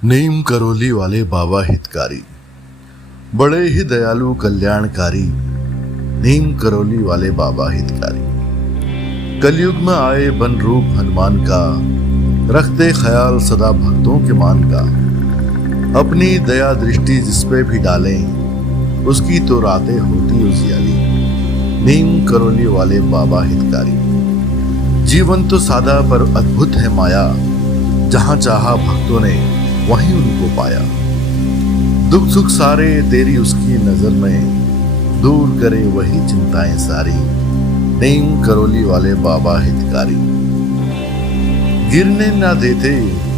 नीम करौली वाले बाबा हितकारी, बड़े ही दयालु कल्याणकारी। नीम करौली वाले बाबा हितकारी, कलयुग में आए बन रूप हनुमान का, रखते ख्याल सदा भक्तों के मान का। अपनी दया दृष्टि जिसपे भी डालें, उसकी तो रातें होती उजियाली। नीम करौली वाले बाबा हितकारी, जीवन तो सादा पर अद्भुत है माया। जहां चाहा भक्तों ने वहीं उनको पाया। दुख सुख सारे तेरी उसकी नजर में, दूर करे वही चिंताएं सारी। नीम करौली वाले बाबा हितकारी, गिरने ना देते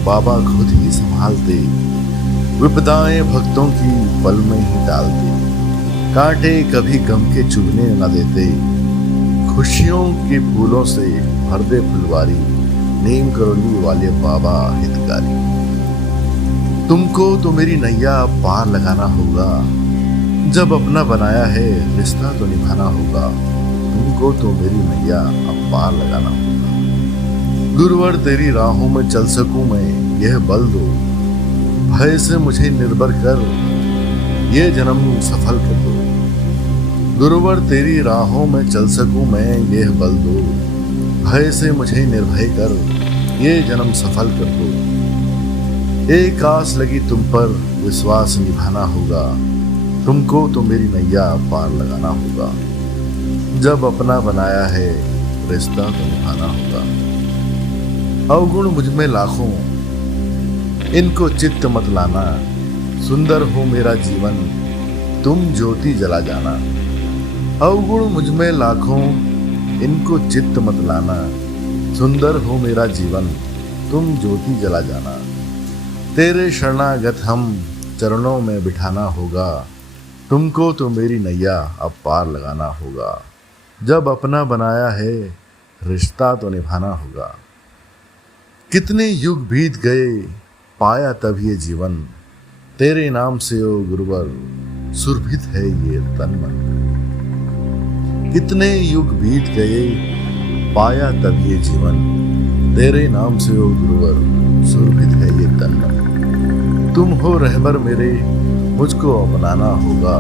बाबा खुद ही संभालते। विपदाएं भक्तों की पल में ही डालते। कांटे कभी गम के चुभने न देते, खुशियों के फूलों से भर दे फुलवारी। नीम करौली वाले बाबा हितकारी, तुमको तो मेरी नैया पार लगाना होगा। जब अपना बनाया है रिश्ता तो निभाना होगा। तुमको तो मेरी नैया अब पार लगाना होगा। गुरुवर तेरी राहों में चल सकूं मैं, यह बल दो। भय से मुझे निर्भर कर, ये जन्म सफल कर दो। गुरुवर तेरी राहों में चल सकूं मैं, यह बल दो। भय से मुझे निर्भय कर, ये जन्म सफल कर दो। एक आस लगी तुम पर, विश्वास निभाना होगा। तुमको तो मेरी नैया पार लगाना होगा। जब अपना बनाया है रिश्ता तो निभाना होगा। अवगुण मुझमें लाखों, इनको चित्त मत लाना। सुंदर हो मेरा जीवन, तुम ज्योति जला जाना। अवगुण मुझमें लाखों, इनको चित्त मत लाना। सुंदर हो मेरा जीवन, तुम ज्योति जला जाना। तेरे शरणागत हम चरणों में बिठाना होगा। तुमको तो मेरी नैया अब पार लगाना होगा। जब अपना बनाया है रिश्ता तो निभाना होगा। कितने युग बीत गए, पाया तब ये जीवन। तेरे नाम से ओ गुरुवर, सुरभित है ये तन मन। कितने युग बीत गए, पाया तब ये जीवन। तेरे नाम से ओ गुरुवर, सुरभित है ये तन मन। तुम हो रहबर मेरे, मुझको अपनाना होगा।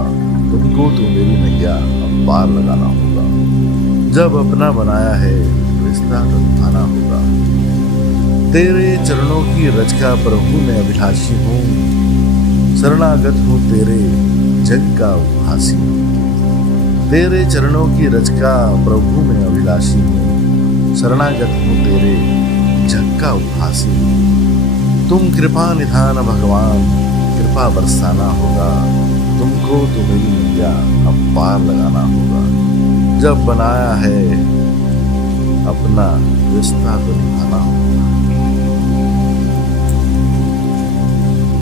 तुमको तो मेरी नैया अब पार लगाना होगा। जब अपना बनाया है रिश्ता तो निभाना होगा। तेरे चरणों की रज का प्रभु मैं अभिलाषी हूँ। शरणागत हूँ तेरे जग का उपहासी। तेरे चरणों की रज का प्रभु मैं अभिलाषी हूँ। शरणागत हूँ तेरे जग का उपहासी। तुम कृपा निधान भगवान, कृपा बरसाना होगा। तुमको तो मेरी नैया अब पार लगाना होगा। जब बनाया है अपना रिश्ता तो निभाना होगा।